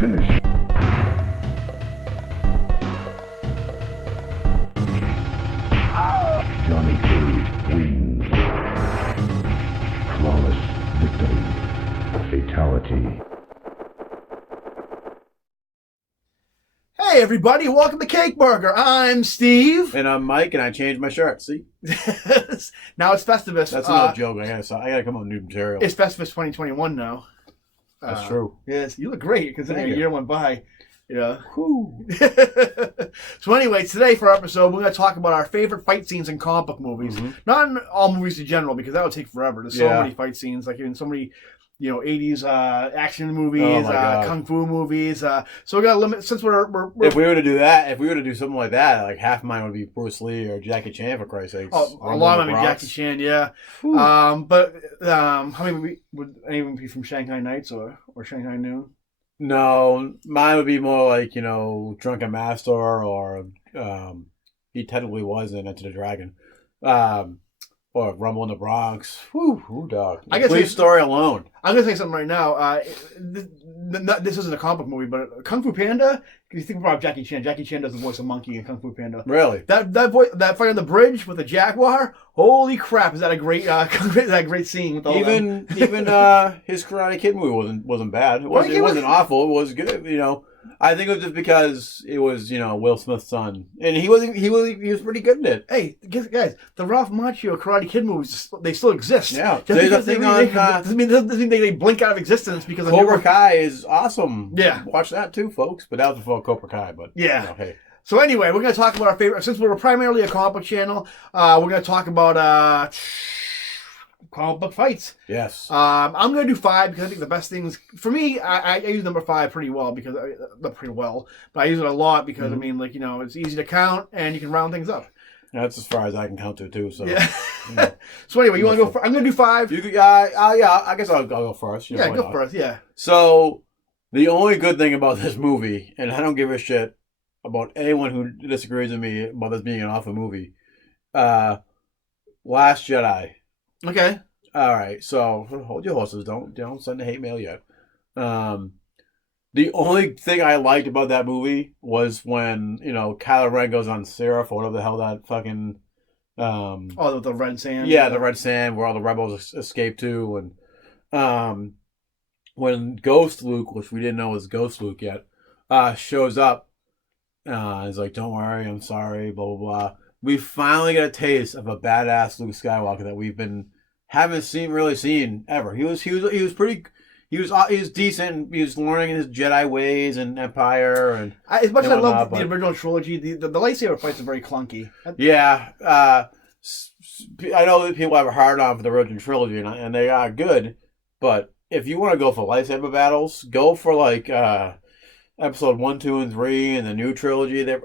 Finish. Johnny Cage wins. Flawless victory. Fatality. Hey everybody, welcome to CakeBurger. I'm Steve. And I'm Mike, and I changed my shirt. See? Now it's Festivus. That's another joke. I gotta come up with new material. It's Festivus 2021 now. That's true. Yes, you look great considering a year went by. Yeah. Whew. So anyway, today for our episode, we're going to talk about our favorite fight scenes in comic book movies. Mm-hmm. Not in all movies in general, because that would take forever. There's so many fight scenes, like in so many, 80s action movies, kung fu movies. So we got to limit, since we're if we were to do that, if we were to do something like that, like half of mine would be Bruce Lee or Jackie Chan, for Christ's sakes. Oh, a lot of them are Jackie Chan, yeah. But how many would anyone be from Shanghai Nights or Shanghai Noon? No, mine would be more like, Drunken Master, or he technically was in Enter the Dragon. Or Rumble in the Bronx. Whew, dog. I guess Police Story alone. I'm going to say something right now. This isn't a comic book movie, but Kung Fu Panda, you think about Jackie Chan. Jackie Chan does the voice of Monkey in Kung Fu Panda. Really? That fight on the bridge with the Jaguar, holy crap, is that a great great scene with all even his Karate Kid movie wasn't bad. It wasn't awful. It was good, I think it was just because it was, Will Smith's son, and he was pretty good in it. Hey, guys, the Ralph Macchio Karate Kid movies, they still exist. Yeah, there's a thing on. Doesn't mean they blink out of existence because Cobra Kai is awesome. Yeah, watch that too, folks. But that was before Cobra Kai. But yeah, hey. So anyway, we're going to talk about our favorite. Since we're primarily a comic book channel, we're going to talk about comic book fights. Yes. I'm going to do 5 because I think the best things for me. I use number 5 pretty well because not pretty well, but I use it a lot because it's easy to count and you can round things up. That's as far as I can count to too. So yeah. So anyway, you want to go? I'm going to do 5. You could, I guess I'll go first. Yeah, go first. Yeah. So the only good thing about this movie, and I don't give a shit about anyone who disagrees with me about this being an awful movie, Last Jedi. Okay. All right. So hold your horses. Don't send the hate mail yet. The only thing I liked about that movie was when Kylo Ren goes on Seraph, or whatever the hell that fucking the red sand. Yeah, the red sand where all the rebels escape to, and when Ghost Luke, which we didn't know was Ghost Luke yet, shows up. He's like, "Don't worry, I'm sorry." Blah blah blah. We finally get a taste of a badass Luke Skywalker that haven't really seen ever. He was pretty. He was decent. He was learning his Jedi ways and Empire and. As much as I love the original trilogy, the lightsaber fights are very clunky. Yeah, I know that people have a hard on for the original trilogy, and they are good. But if you want to go for lightsaber battles, go for like. Episode 1, 2, and 3, and the new trilogy, they're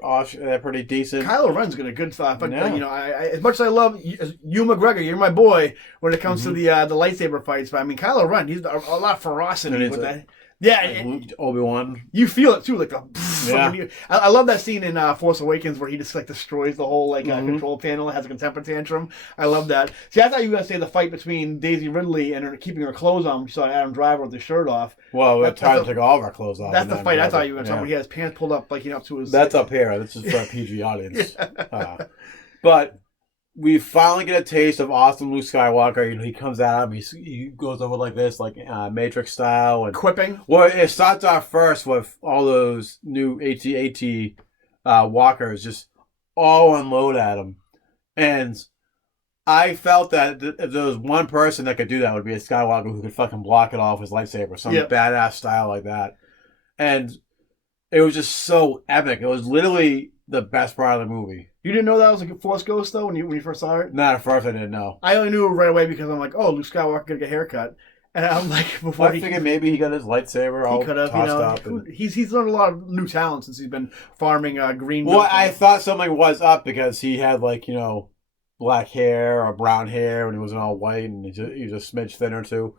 pretty decent. Kylo Ren's got a good stuff, but as much as I love Hugh McGregor, you're my boy when it comes to the lightsaber fights. But I mean, Kylo Ren, he's a lot of ferocity with that. Yeah, like Obi-Wan. You feel it too, like the. I love that scene in Force Awakens where he just destroys the whole control panel, has a temper tantrum. I love that. See, I thought you were gonna say the fight between Daisy Ridley and her keeping her clothes on. You saw Adam Driver with his shirt off. Well, it's time to take all of our clothes off. That's the fight I thought you were gonna talk about. He has pants pulled up up to his. That's up here. This is for a PG audience. But we finally get a taste of awesome Luke Skywalker. He comes at him. He goes over like this, like Matrix style, and quipping. Well, it starts off first with all those new AT-AT walkers just all unload at him, and I felt that if there was one person that could do that, it would be a Skywalker who could fucking block it off with his lightsaber, some badass style like that, and it was just so epic. It was literally the best part of the movie. You didn't know that was a Force Ghost, though, when you first saw it? Not at first, I didn't know. I only knew it right away because I'm like, oh, Luke Skywalker gonna get a haircut. And I'm like, I figured maybe he got his lightsaber all tossed up. He's learned a lot of new talent since he's been farming green. Well, I thought something was up because he had black hair or brown hair when he wasn't all white, and he was a smidge thinner too.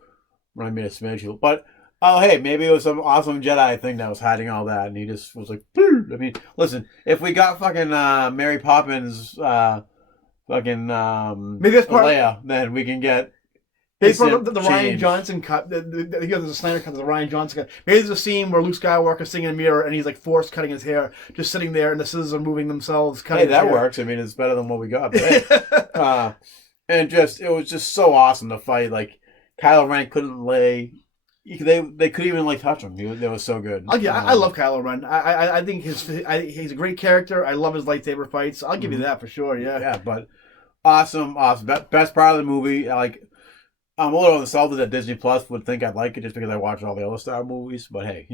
When I mean a smidge, but oh, hey, maybe it was some awesome Jedi thing that was hiding all that, and he just was like, "Pooh." I mean, listen, if we got fucking Mary Poppins, fucking Maybe that's part. Leia, then we can get. They brought instant the Ryan change. Johnson cut. There's a Snyder cut. There's a Ryan Johnson cut. Maybe there's a scene where Luke Skywalker's sitting in a mirror and he's like force cutting his hair, just sitting there, and the scissors are moving themselves. Cutting Hey, that his hair. works. I mean, it's better than what we got. But hey. And it was just so awesome to fight. Like Kylo Ren couldn't lay. They couldn't even like touch him. They was so good. I love Kylo Ren. I think he's a great character. I love his lightsaber fights. I'll give you that for sure. Yeah. Yeah, but awesome. Best part of the movie. Like, I'm a little insulted that Disney Plus would think I'd like it just because I watched all the other Star movies. But hey,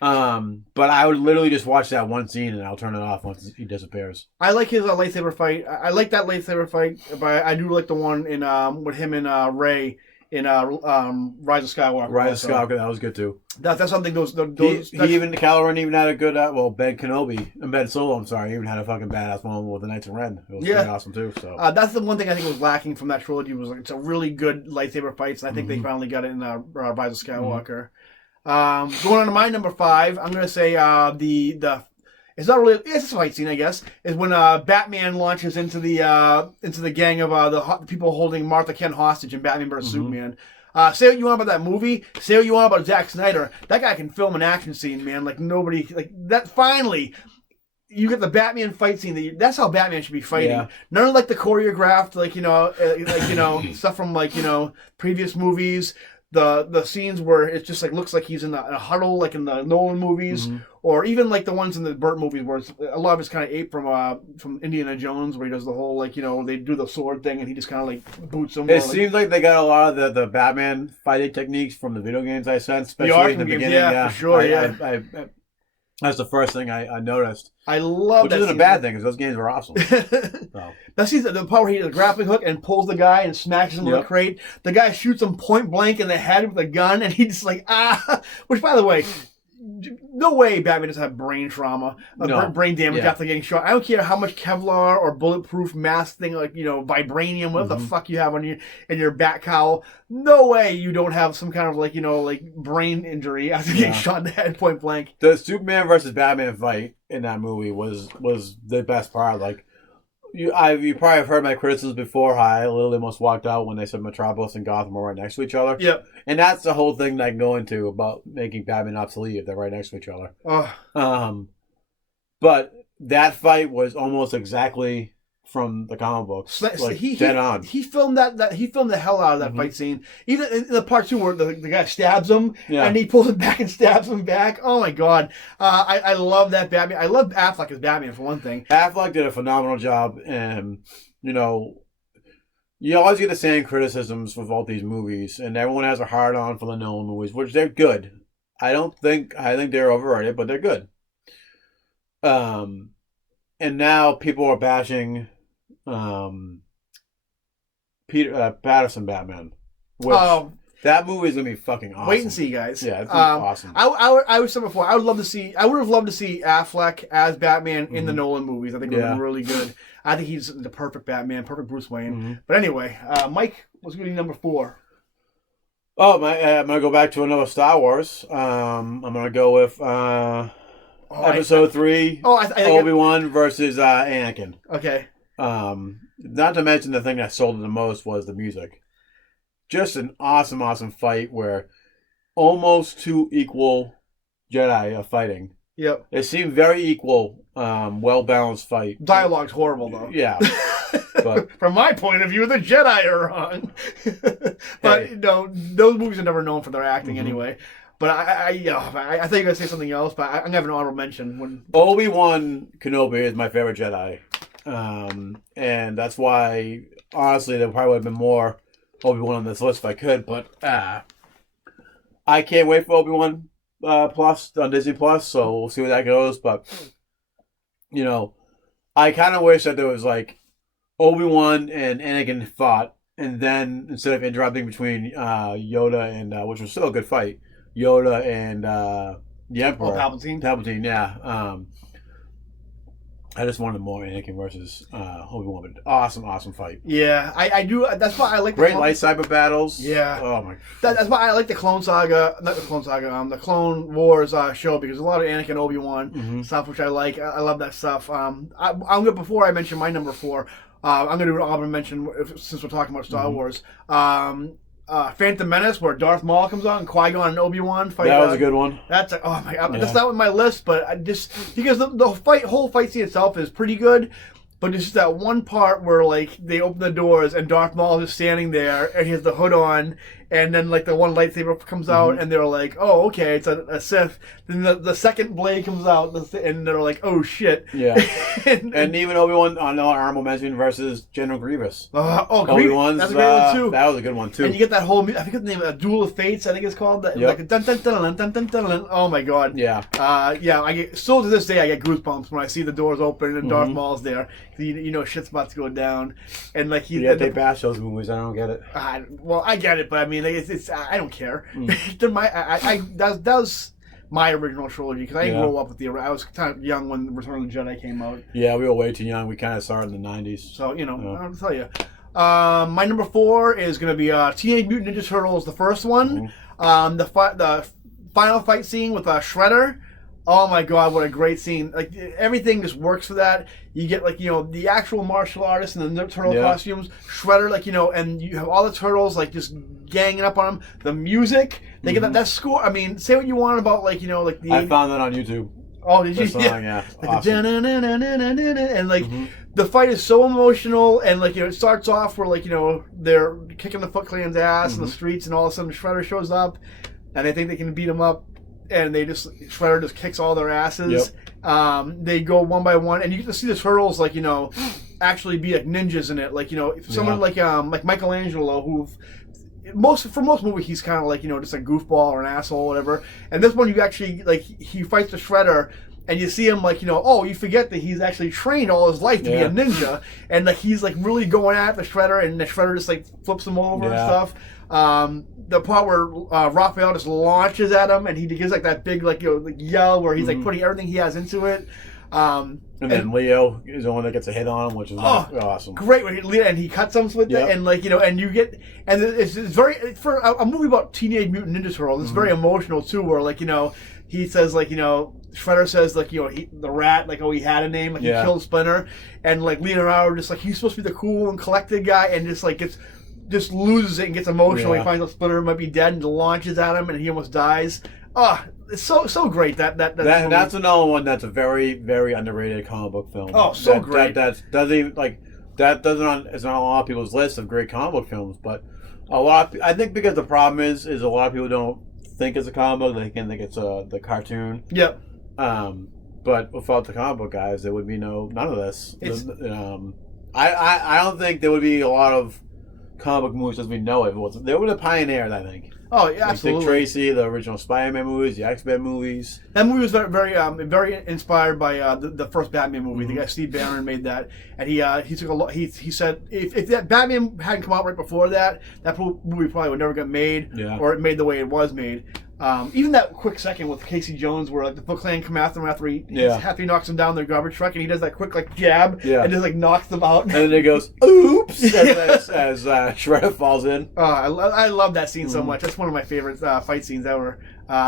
but I would literally just watch that one scene and I'll turn it off once he disappears. I like his lightsaber fight. I like that lightsaber fight, but I do like the one in with him and Rey in Rise of Skywalker. Rise of Skywalker, that was good too. That's something Kylo Ren even had a good Ben Kenobi and Ben Solo. I'm sorry, even had a fucking badass moment with the Knights of Ren. It was pretty awesome too. So that's the one thing I think was lacking from that trilogy was it's a really good lightsaber fights. And I think they finally got it in Rise of Skywalker. Going on to my number 5, I'm gonna say the it's not really it's a fight scene I guess is when Batman launches into the gang of the people holding Martha Kent hostage in Batman vs Superman. Say what you want about that movie. Say what you want about Zack Snyder. That guy can film an action scene, man. Like nobody like that. Finally, you get the Batman fight scene. That's how Batman should be fighting. Yeah. None of like the choreographed, stuff from previous movies. The scenes where it just like looks like he's in a huddle, like in the Nolan movies, or even like the ones in the Burt movies, where a lot of it's kind of aped from Indiana Jones, where he does the whole they do the sword thing and he just kind of like boots them. It seems like they got a lot of the Batman fighting techniques from the video games I sent, especially in the beginning. Yeah, for sure. That's the first thing I noticed. I love which that. Which isn't a bad thing because those games were awesome. So. That sees the part where he does a grappling hook and pulls the guy and smacks him with a crate. The guy shoots him point blank in the head with a gun, and he just like Which, by the way, no way Batman doesn't have brain trauma, brain damage after getting shot. I don't care how much Kevlar or bulletproof mask thing, vibranium, whatever the fuck you have on your bat cowl. No way you don't have some kind of brain injury after getting shot in the head point blank. The Superman versus Batman fight in that movie was the best part. Like you probably have heard my criticisms before. How I literally almost walked out when they said Metropolis and Gotham were right next to each other. Yep. And that's the whole thing that I can go into about making Batman obsolete if they're right next to each other. But that fight was almost exactly from the comic books, dead on. He filmed he filmed the hell out of that fight scene. Even in the part 2 where the guy stabs him and he pulls it back and stabs him back. Oh my god, I love that Batman. I love Affleck as Batman for one thing. Affleck did a phenomenal job, and you always get the same criticisms with all these movies, and everyone has a hard on for the Nolan movies, which they're good. I think they're overrated, but they're good. And now people are bashing Patterson Batman. Which that movie is gonna be fucking awesome. Wait and see, guys. Yeah, it's gonna be awesome. I was said before, I would have loved to see Affleck as Batman in the Nolan movies. I think it would be really good. I think he's the perfect Batman, perfect Bruce Wayne. But anyway, Mike, what's going to be number 4? Oh, I'm gonna go back to another Star Wars. I'm gonna go with Episode 3. Obi-Wan versus Anakin. Okay. Not to mention the thing that sold it the most was the music. Just an awesome fight where almost 2 equal Jedi are fighting. Yep. It seemed very equal, well-balanced fight. Dialogue's horrible, though. Yeah. But from my point of view, the Jedi are wrong. But those movies are never known for their acting anyway. But I thought you were going to say something else, but I'm going to have an honorable mention. Obi-Wan Kenobi is my favorite Jedi. And that's why, honestly, there probably would have been more Obi-Wan on this list if I could. But I can't wait for Obi-Wan Plus on Disney Plus, so we'll see where that goes. But, I kind of wish that there was Obi-Wan and Anakin fought, and then instead of interrupting between Yoda and, which was still a good fight, Yoda and the Emperor. Palpatine? Palpatine, yeah. I just wanted more Anakin versus Obi-Wan. But awesome fight. Yeah, I do. That's why I like Great lightsaber battles. Yeah. Oh my. That's why I like the Clone Saga, not the Clone Saga, the Clone Wars show, because a lot of Anakin, Obi-Wan stuff, which I like. I love that stuff. I'm gonna, before I mention my number 4, I'm gonna do an honorable mention since we're talking about Star Wars. Phantom Menace, where Darth Maul comes out and Qui-Gon and Obi-Wan fight. That was a good one. That's like, oh my god, that's not on my list, but I just because the whole fight scene itself is pretty good. But it's just that one part where, like, they open the doors and Darth Maul is just standing there and he has the hood on, and then, like, the one lightsaber comes out and they're like, oh, okay, it's a Sith. Then the second blade comes out and they're like, oh, shit. Yeah. and even Obi-Wan on honorable mention versus General Grievous. Obi-Wan's, that's a great one, too. That was a good one, too. And you get that whole, I forget the name, Duel of Fates, I think it's called. Like, dun, dun, dun, dun, dun, dun, dun. Oh, my God. Yeah. Still to this day, I get goosebumps when I see the doors open and Darth Maul's there. You know shit's about to go down, and like they bash those movies. I don't get it. Well, I get it, but I mean, like, it's I don't care. That was my original trilogy because I didn't grow up with I was kind of young when Return of the Jedi came out. Yeah, we were way too young. We kind of saw it in the '90s. So I'll tell you. My number 4 is going to be Teenage Mutant Ninja Turtles, the first one. The final fight scene with Shredder. Oh my god, what a great scene. Like, everything just works for that. You get, like, the actual martial artists in the turtle costumes, Shredder, like, and you have all the turtles, like, just ganging up on them. The music, they get that score. I mean, say what you want about, like, like the... I found that on YouTube. Oh, did you? Song, yeah. Like awesome. And, like, the fight is so emotional, and, like, it starts off where, like, they're kicking the Foot Clan's ass in the streets, and all of a sudden Shredder shows up, and they think they can beat him up. And Shredder just kicks all their asses. Yep. They go one by one, and you get to see the turtles, like, actually be like ninjas in it. Like, someone like Michelangelo, who for most movies he's kind of like, just a goofball or an asshole or whatever. And this one, you actually, like, he fights the Shredder, and you see him, like, you forget that he's actually trained all his life to be a ninja, and like he's like really going at the Shredder, and the Shredder just like flips him over and stuff. The part where Raphael just launches at him, and he gives like that big like yell where he's like putting everything he has into it. And then Leo is the one that gets a hit on him, which is awesome. Great, and he cuts him with it, and like and you get, and it's very for a movie about Teenage Mutant Ninja Turtles. It's very emotional too, where like he says like Shredder says like the rat, like, oh, he had a name, like he killed Splinter, and like Leonardo just like he's supposed to be the cool and collected guy, and just loses it and gets emotional. He finds out Splinter might be dead and launches at him, and he almost dies. It's so great that's another one that's a very, very underrated comic book film. Oh, so great. It's not on a lot of people's list of great comic book films, but I think because the problem is a lot of people don't think it's a comic book. They can think it's the cartoon. Yep. But without the comic book guys, there would be none of this. I don't think there would be a lot of comic book movies as we know it. They were the pioneers, I think. Oh yeah, absolutely. Dick Tracy, the original Spider-Man movies, the X-Men movies. That movie was very inspired by the first Batman movie. The guy Steve Barron made that, and he took a lot. He said if that Batman hadn't come out right before that movie probably would never get made, or it made the way it was made. Even that quick second with Casey Jones, where like the Foot Clan come after him after he knocks him down their garbage truck, and he does that quick like jab and just like knocks them out, and then it goes oops as Shredder falls in. I love that scene so much. That's one of my favorite fight scenes ever.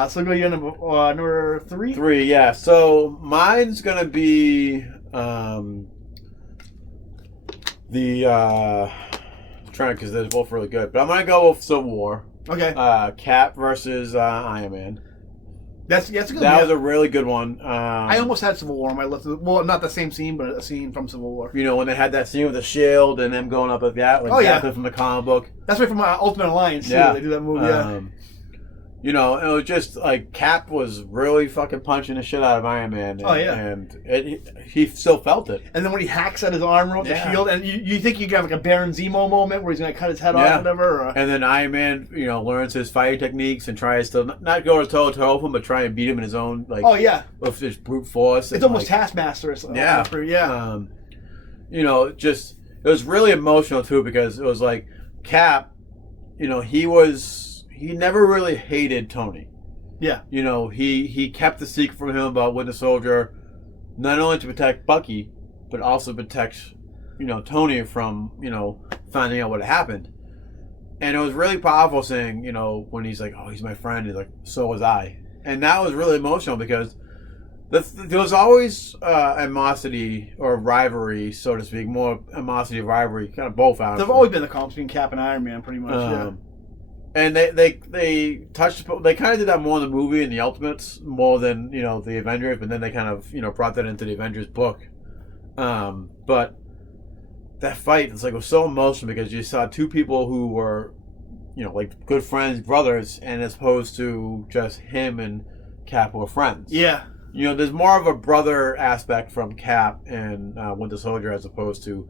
So go to number 3. 3, yeah. So mine's gonna be because they're both really good, but I'm gonna go with Civil War. Okay. Cap versus Iron Man. That's a good one. That was a really good one. I almost had Civil War on my list. Well, not the same scene, but a scene from Civil War. When they had that scene with the shield and them going up at that, like Captain from the comic book. That's right from Ultimate Alliance too. Yeah. They do that movie. It was just like Cap was really fucking punching the shit out of Iron Man. And he still felt it. And then when he hacks at his armor with the shield, and you think you can have like a Baron Zemo moment where he's gonna cut his head off or whatever. And then Iron Man, learns his fighting techniques and tries to not go toe to toe with him, but try and beat him in his own with his brute force. It's almost Taskmaster. It was really emotional too because it was like Cap, he never really hated Tony. Yeah. He kept the secret from him about Winter Soldier, not only to protect Bucky, but also protect, Tony from, finding out what had happened. And it was really powerful seeing, when he's like, oh, he's my friend. He's like, so was I. And that was really emotional because there was always animosity or rivalry, so to speak, more animosity, rivalry, kind of both. There've always been the conflict between Cap and Iron Man, pretty much. Yeah. And they touched. They kind of did that more in the movie and the Ultimates more than the Avengers, but then they kind of brought that into the Avengers book. But that fight, it's like it was so emotional because you saw two people who were, like good friends, brothers, and as opposed to just him and Cap who were friends. Yeah. There's more of a brother aspect from Cap and Winter Soldier as opposed to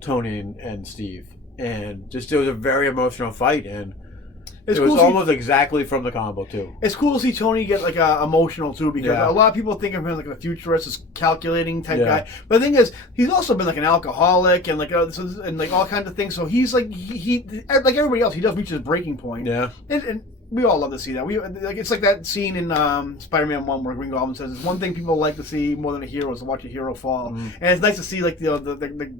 Tony and Steve. And just it was a very emotional fight, and it was almost exactly from the comic book too. It's cool to see Tony get like emotional too, because a lot of people think of him like a futurist, this calculating type guy. But the thing is, he's also been like an alcoholic and like all kinds of things. So he's like he like everybody else, he does reach his breaking point. Yeah. And we all love to see that. It's like that scene in Spider-Man 1 where Green Goblin says, "It's one thing people like to see more than a hero is to watch a hero fall." And it's nice to see like the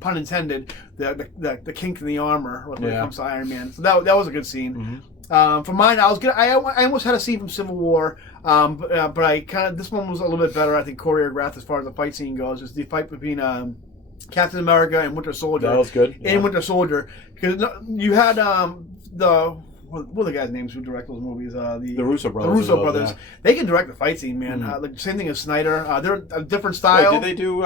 pun intended, the kink in the armor when it comes to Iron Man. So that was a good scene. For mine, I almost had a scene from Civil War, but I kind of, this one was a little bit better, I think, choreographed as far as the fight scene goes. It's the fight between Captain America and Winter Soldier. That was good. In Winter Soldier, because you had what are the guys' names who direct those movies? The Russo brothers. The Russo brothers. Yeah. They can direct the fight scene, man. Like same thing as Snyder. They're a different style. Wait, did they do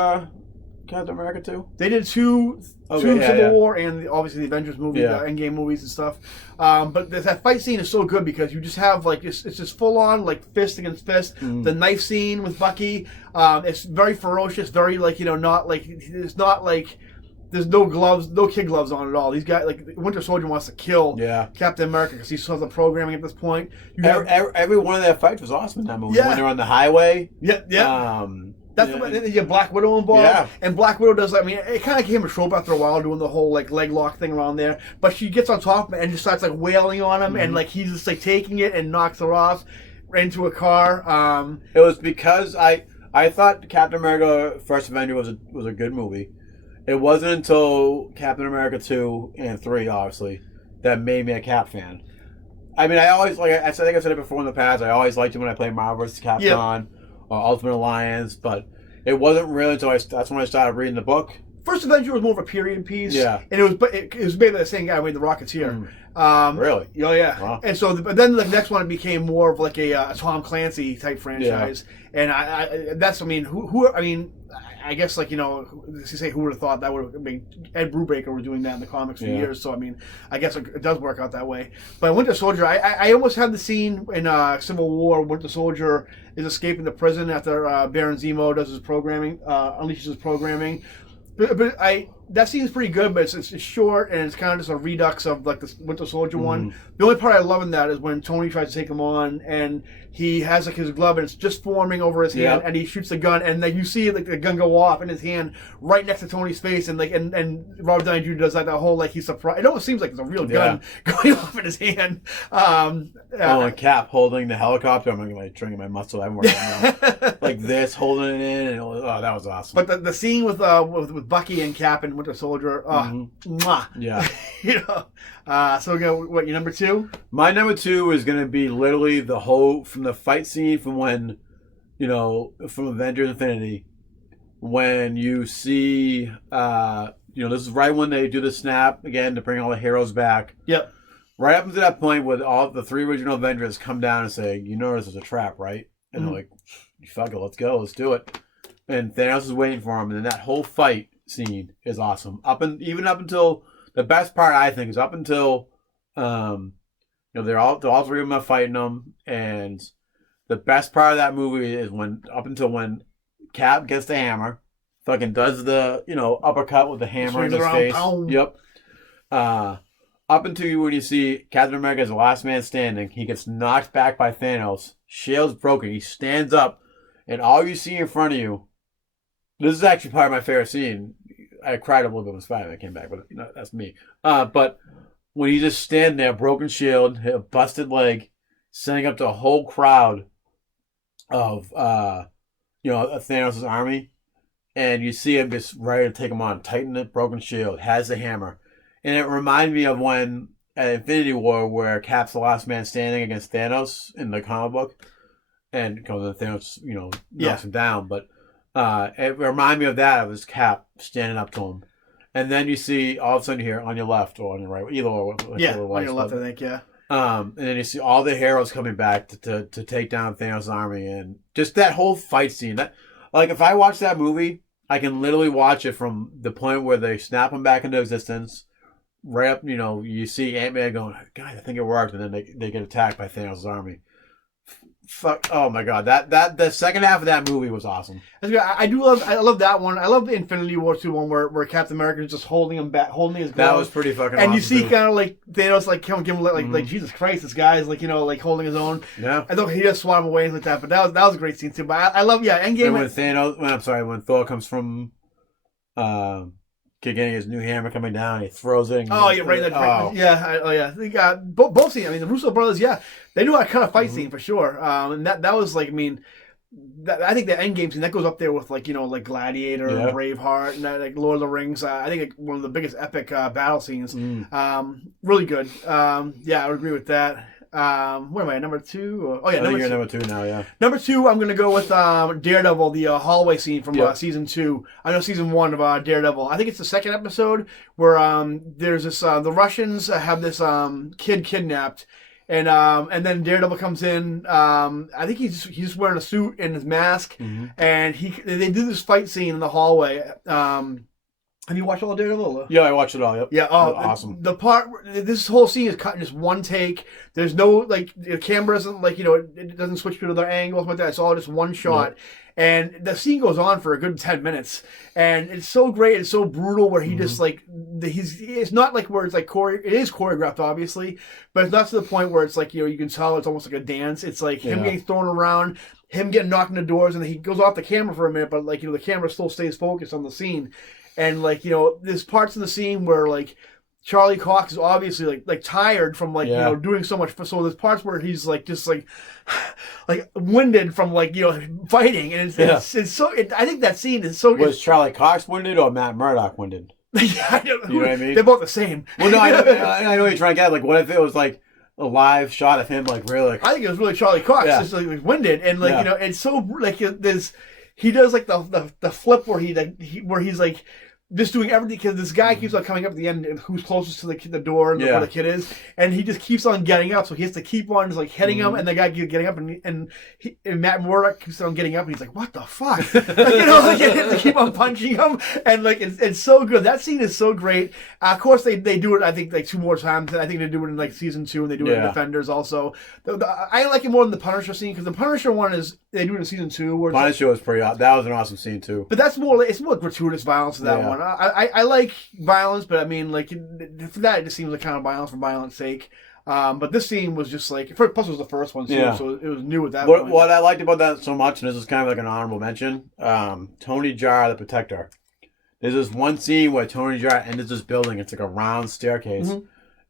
Captain America too? They did two Civil War and obviously the Avengers movie, the Endgame movies and stuff. But that fight scene is so good because you just have like it's just full on like fist against fist. The knife scene with Bucky, it's very ferocious, very like not like it's not like. There's no gloves, no kid gloves on at all. These guys, like Winter Soldier, wants to kill Captain America because he still has the programming at this point. Every one of their fights was awesome in that movie. When they're on the highway. That's the you have Black Widow involved, and Black Widow does. I mean, it kind of became a trope after a while, doing the whole like leg lock thing around there. But she gets on top of him and just starts like wailing on him, and like he's just like taking it and knocks her off into a car. It was because I thought Captain America: First Avenger was a good movie. It wasn't until Captain America 2 and 3, obviously, that made me a Cap fan. I mean, I always, like I think I said it before in the past, I always liked it when I played Marvel vs. Capcom or Ultimate Alliance, but it wasn't really until that's when I started reading the book. First Avenger was more of a period piece. Yeah. And it was made by the same guy who made The Rocketeer. Really? Oh, yeah. Wow. And so, but then the next one became more of like a Tom Clancy type franchise. Yeah. And I guess, like, you say who would have thought that would have been Ed Brubaker was doing that in the comics for years. So, I mean, I guess it does work out that way. But Winter Soldier, I almost had the scene in Civil War. Winter Soldier is escaping the prison after Baron Zemo does his programming, unleashes his programming. But that seems pretty good, but it's short and it's kind of just a redux of like the Winter Soldier one. The only part I love in that is when Tony tries to take him on and he has like his glove and it's just forming over his hand and he shoots the gun and then you see like the gun go off in his hand right next to Tony's face and like and Robert Downey Jr. does like that whole like he's surprised. It almost seems like it's a real gun going off in his hand. And Cap holding the helicopter. I'm like drinking my muscle. I'm working like this, holding it in, and that was awesome. But the scene with Bucky and Cap and Winter Soldier, mwah. Yeah. So we go. What, your number 2? My number 2 is going to be literally the whole from the fight scene from when, from Avengers Infinity, when you see, this is right when they do the snap again to bring all the heroes back. Yep. Right up until that point, where all the 3 original Avengers come down and say, "You know this is a trap, right?" And they're like, "Fuck it, let's go, let's do it." And Thanos is waiting for him, and then that whole fight scene is awesome. Even up until the best part, I think, is up until they're all 3 of them are fighting them, and the best part of that movie is up until when Cap gets the hammer, fucking does the uppercut with the hammer in his face. Pound. Yep. Up until when you see Captain America as the last man standing, he gets knocked back by Thanos. Shield's broken. He stands up, and all you see in front of you. This is actually part of my favorite scene. I cried a little bit when Spider-Man came back, but that's me. But when he just standing there, broken shield, a busted leg, sending up to a whole crowd of Thanos' army, and you see him just ready to take him on. Titan the broken shield, has the hammer. And it reminded me of when at Infinity War where Cap's the last man standing against Thanos in the comic book. And because Thanos, knocks him down. But it reminded me of that. It was Cap standing up to him. And then you see all of a sudden here on your left or on your right, either or. On your left, I think, yeah. And then you see all the heroes coming back to take down Thanos' army, and just that whole fight scene. That, like, if I watch that movie, I can literally watch it from the point where they snap him back into existence, right up. You see Ant-Man going, "God, I think it worked," and then they get attacked by Thanos' army. Fuck! Oh my god, that the second half of that movie was awesome. I love that one. I love the Infinity War 2 one where Captain America is just holding him back, holding his glove. That was pretty fucking. And awesome you see too. kind of like Thanos like give him like Jesus Christ, this guy's like holding his own. Yeah. I thought he just swat him away like that, but that was a great scene too. But I love Endgame. And when Thor comes from, getting his new hammer coming down, he throws it. Oh, yeah, right. Yeah. They got both scenes. I mean, the Russo brothers, yeah, they knew how to cut a fight scene for sure. And that was like, I mean, I think the Endgame scene that goes up there with like Gladiator, and Braveheart, and like Lord of the Rings. I think like, one of the biggest epic battle scenes. Really good. I would agree with that. What am I, number 2? Oh yeah, number 2 now. Yeah. Number 2, I'm gonna go with Daredevil, the hallway scene from season 2. I know season 1 of Daredevil. I think it's the second episode where there's this the Russians have this kid kidnapped, and then Daredevil comes in. I think he's just wearing a suit and his mask, and they do this fight scene in the hallway. Have you watched all of Daredevil? Yeah, I watched it all. Yep. Yeah, awesome. The part, this whole scene is cut in just one take. There's no the camera isn't it doesn't switch to another angle, something like that. It's all just one shot, and the scene goes on for a good 10 minutes, and it's so great. It's so brutal where he just it's not like where it's like it is choreographed obviously, but it's not to the point where it's like you can tell it's almost like a dance. It's like him getting thrown around, him getting knocked in the doors, and then he goes off the camera for a minute, but the camera still stays focused on the scene. And there's parts in the scene where Charlie Cox is obviously like tired from doing so much. So there's parts where he's just winded from fighting, and it's so. I think that scene is so. Was Charlie Cox winded or Matt Murdock winded? Yeah, you know what I mean? They're both the same. Well, no, I know what you're trying to get. Like, what if it was like a live shot of him, really? I think it was really Charlie Cox, just winded, and it's so there's he does the flip where he's just doing everything because this guy keeps on coming up at the end who's closest to the door and where the kid is, and he just keeps on getting up, so he has to keep on just hitting him, and the guy keeps getting up, and Matt Murdock keeps on getting up, and he's like, what the fuck? He has to keep on punching him, and it's so good. That scene is so great. Of course they do it I think 2 more times. I think they do it in season 2, and they do it in Defenders also. I like it more than the Punisher scene because the Punisher one is they do it in season 2. Where Punisher was that was an awesome scene too. But it's more gratuitous violence than that one. I like violence, but I mean, for that, it just seems like kind of violence for violence sake. But this scene was just plus it was the first one, too, so it was new at that point. What I liked about that so much, and this is kind of like an honorable mention, Tony Jaa, the Protector. There's this one scene where Tony Jaa enters this building. It's like a round staircase.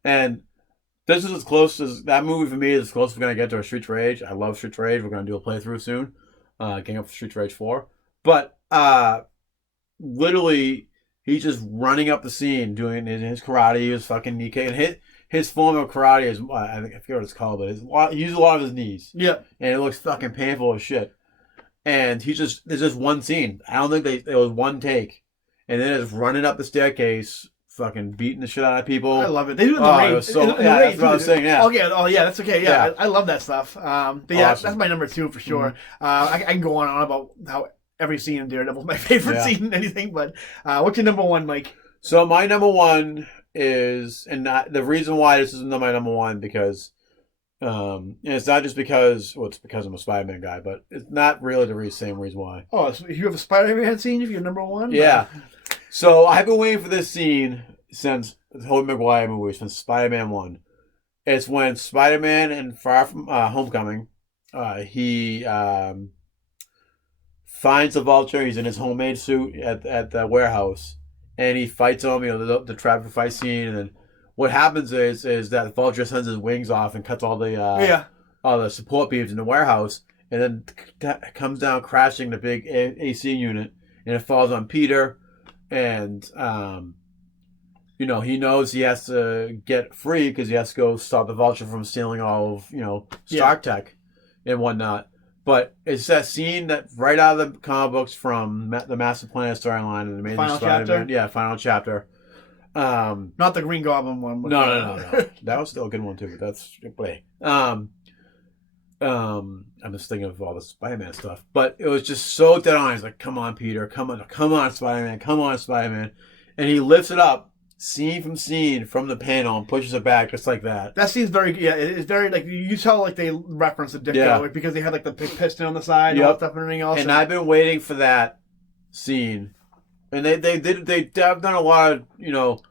And this is as close as, that movie for me is as close as we're going to get to a Streets Rage. I love Streets Rage. We're going to do a playthrough soon. Getting up for Streets Rage 4. But, literally, he's just running up the scene, doing his karate, his fucking knee kick, and his form of karate is, I forget what it's called, but he uses a lot of his knees. Yeah. And it looks fucking painful as shit. And there's just one scene. I don't think there was one take. And then it's running up the staircase, fucking beating the shit out of people. I love it. They do it in the rain. It was so, that's what I was saying, yeah. Oh yeah, that's okay. Yeah. I love that stuff. But yeah, awesome. That's my number 2 for sure. I can go on about how every scene in Daredevil is my favorite scene in anything, but what's your number 1, Mike? So my number 1 is, and the reason why this isn't my number 1 because, and it's not just because, it's because I'm a Spider-Man guy, but it's not really the same reason why. Oh, so you have a Spider-Man scene if you're number 1? Yeah. So I've been waiting for this scene since the Tobey Maguire movie, since Spider-Man 1. It's when Spider-Man in Far From Homecoming, he finds the Vulture. He's in his homemade suit at the warehouse, and he fights him. The traffic fight scene, and then what happens is that the Vulture sends his wings off and cuts all the support beams in the warehouse, and then comes down crashing the big AC unit, and it falls on Peter, and he knows he has to get free because he has to go stop the Vulture from stealing all of Stark tech and whatnot. But it's that scene that right out of the comic books from the Master Plan storyline and the Amazing Final Spider-Man. chapter? Yeah, final chapter. Not the Green Goblin one. But No. That was still a good one too. But that's I'm just thinking of all the Spider-Man stuff. But it was just so dead on. He's like, "Come on, Peter. Come on, Spider-Man. Come on, Spider-Man." And he lifts it up, scene from the panel, and pushes it back just like that. That scene's it's very, like, you tell, like, they reference the Ditko because they had, like, the piston on the side and all that stuff and everything else. And I've been waiting for that scene. And they've done a lot of,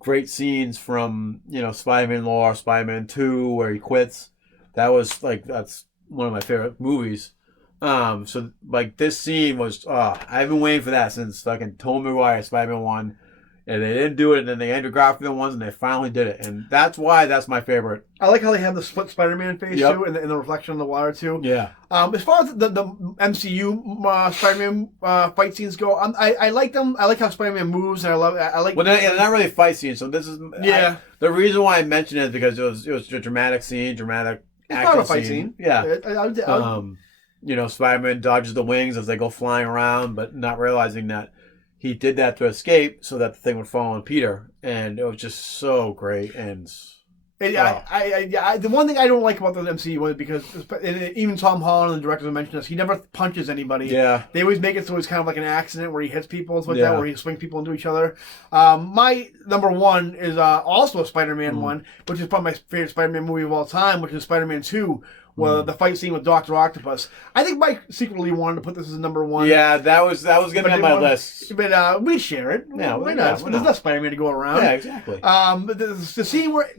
great scenes from, Spider-Man lore, Spider-Man 2, where he quits. That's one of my favorite movies. So, like, this scene was, I've been waiting for that since fucking Tobey Maguire, Spider-Man 1. And they didn't do it, and then they Andrew Garfield ones, and they finally did it. And that's why that's my favorite. I like how they have the split Spider-Man face, too, and the reflection on the water, too. Yeah. As far as the MCU Spider-Man fight scenes go, I like them. I like how Spider-Man moves, and I like... Well, they're not really fight scenes, so this is... Yeah. The reason why I mentioned it is because it was a dramatic scene, dramatic action not a fight scene. Yeah. I Spider-Man dodges the wings as they go flying around, but not realizing that he did that to escape so that the thing would fall on Peter, and it was just so great. And the one thing I don't like about the MCU was because even Tom Holland, the director, mentioned this. He never punches anybody. Yeah, they always make it so it's kind of like an accident where he hits people and stuff like that, where he swings people into each other. My number one is also a Spider-Man one, which is probably my favorite Spider-Man movie of all time, which is Spider-Man 2. Well, the fight scene with Dr. Octopus. I think Mike secretly wanted to put this as number one. Yeah, that was going to be on my list. But we share it. Yeah, why not? There's enough Spider-Man to go around. Yeah, exactly. The scene where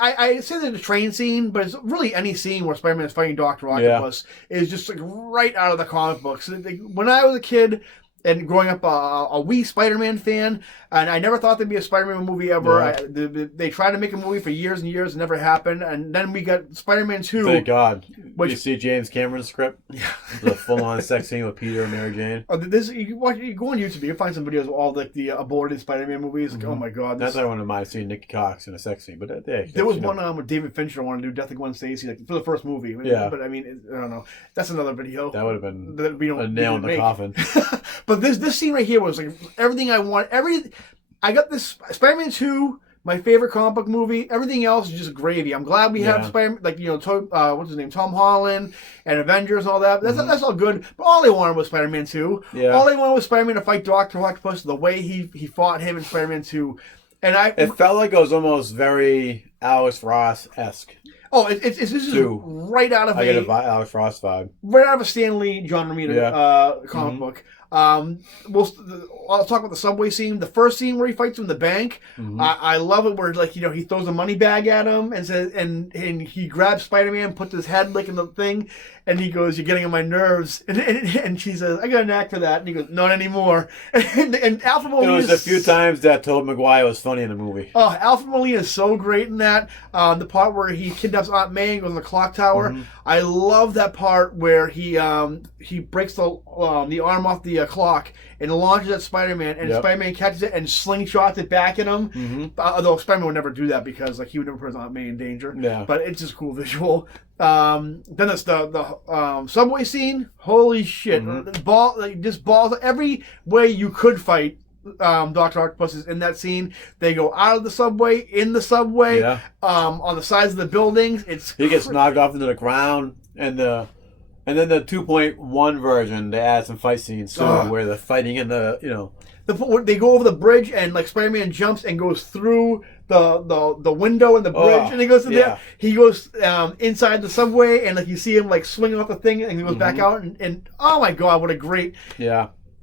I said in the train scene, but it's really any scene where Spider-Man is fighting Dr. Octopus is just like right out of the comic books. When I was a kid, and growing up a wee Spider-Man fan, and I never thought there'd be a Spider-Man movie ever. Yeah. They tried to make a movie for years and years, and never happened. And then we got Spider-Man 2. Thank God. You see James Cameron's script? Yeah. The full-on sex scene with Peter and Mary Jane. You go on YouTube, you can find some videos of all the aborted Spider-Man movies. Like, oh my God. That's why I wouldn't mind seeing Nicky Cox in a sex scene. But there was one with David Fincher wanted to do Death of Gwen Stacy for the first movie. Yeah. But I mean, I don't know. That's another video. That would have been a nail in the coffin. But this scene right here was like everything I want. I got this Spider-Man 2, my favorite comic book movie. Everything else is just gravy. I'm glad we have Spider-Man, what's his name, Tom Holland, and Avengers and all that. That's all good. But all I wanted was Spider-Man 2. Yeah. All I wanted was Spider-Man to fight Dr. Octopus the way he fought him in Spider-Man 2. And it felt like it was almost very Alex Ross-esque. Oh, it's just right out of I get a Alex Ross vibe. Right out of a Stan Lee, John Romita comic book. I'll talk about the subway scene. The first scene where he fights him in the bank. I love it where he throws a money bag at him and says and he grabs Spider-Man, puts his head in the thing, and he goes, "You're getting on my nerves." And she says, "I got an act for that." And he goes, "Not anymore." And Alfred Molina. It was a few times that Tobey Maguire was funny in the movie. Oh, Alfred Molina is so great in that. The part where he kidnaps Aunt May and goes in the clock tower. I love that part where he breaks the arm off the clock and launches at Spider-Man, and Spider-Man catches it and slingshots it back at him. Although Spider-Man would never do that because he would never put his Aunt May in danger. Yeah. But it's just a cool visual. Then it's the subway scene. Holy shit! Balls every way you could fight. Dr. Octopus is in that scene. They go out of the subway, in the subway, on the sides of the buildings. He gets knocked off into the ground, and then the 2.1 version, they add some fight scenes too, where they're fighting in they go over the bridge and Spider-Man jumps and goes through the window in the bridge and he goes there. He goes inside the subway and you see him swing off the thing and he goes back out and oh my God, what a great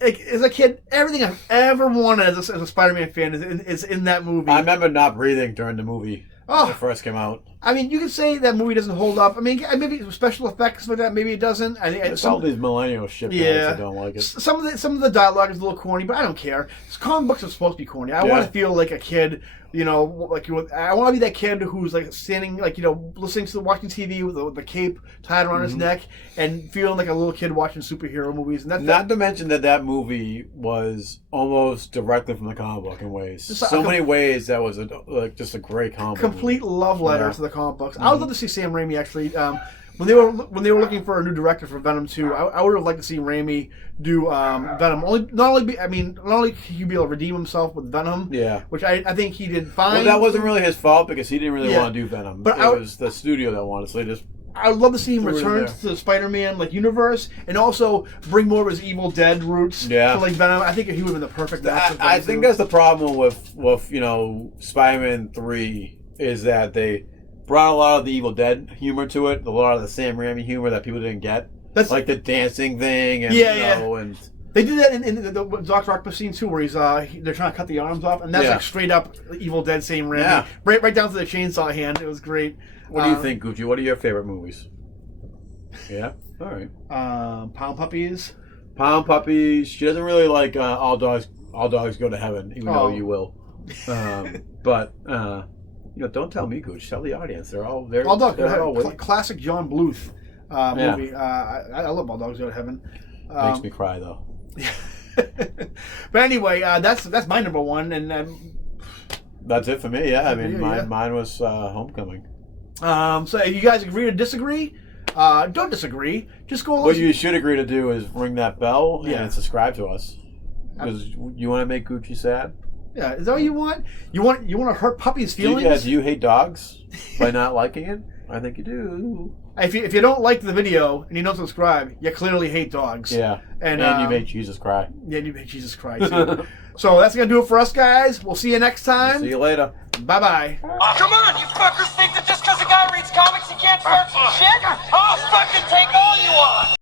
as a kid, everything I've ever wanted as a Spider-Man fan is in that movie. I remember not breathing during the movie when it first came out. I mean, you could say that movie doesn't hold up. I mean, maybe special effects like that. Maybe it doesn't. I think It's all these millennial shit that don't like it. Some of the dialogue is a little corny, but I don't care. Comic books are supposed to be corny. I want to feel like a kid. You know, like I want to be that kid who's like standing, like, you know, listening to watching TV with the cape tied around his neck and feeling like a little kid watching superhero movies. And Not to mention that movie was almost directly from the comic book in ways. So many ways that was just a great comic. Complete love letter to the comic books. I would love to see Sam Raimi actually. When they were looking for a new director for Venom 2, I would have liked to see Raimi do Venom. Not only can he be able to redeem himself with Venom, which I think he did fine. Well, that wasn't really his fault because he didn't really want to do Venom. But it was the studio that wanted, so they just. I would love to see him return to the Spider-Man universe and also bring more of his Evil Dead roots to Venom. I think he would have been the perfect match. I think that's the problem with Spider-Man 3 is that they brought a lot of the Evil Dead humor to it, a lot of the Sam Raimi humor that people didn't get. That's like the dancing thing, and and they did that in the Dr. Octopus scene too, where they're trying to cut the arms off, and that's like straight up Evil Dead Sam Raimi, right down to the chainsaw hand. It was great. What do you think, Gucci? What are your favorite movies? Yeah, all right. Pound Puppies. Pound Puppies. She doesn't really like All Dogs Go to Heaven, even though you will. But. Don't tell me, Gooch. Tell the audience. They're all very. All Dogs Go to Heaven. Classic John Bluth movie. I love All Dogs Go to Heaven. Makes me cry though. But anyway, that's my number one, and that's it for me. Yeah, I mean, mine was Homecoming. So if you guys agree or disagree, don't disagree. Just go. What you should agree to do is ring that bell and subscribe to us because you want to make Gucci sad. Yeah, is that what you want? You want to hurt puppies' feelings? Do you hate dogs by not liking it? I think you do. If you don't like the video and you don't subscribe, you clearly hate dogs. Yeah, and you make Jesus cry. Yeah, you make Jesus cry too. So that's gonna do it for us, guys. We'll see you next time. See you later. Bye-bye. Oh, come on, you fuckers think that just because a guy reads comics he can't start some shit? I'll fucking take all you want!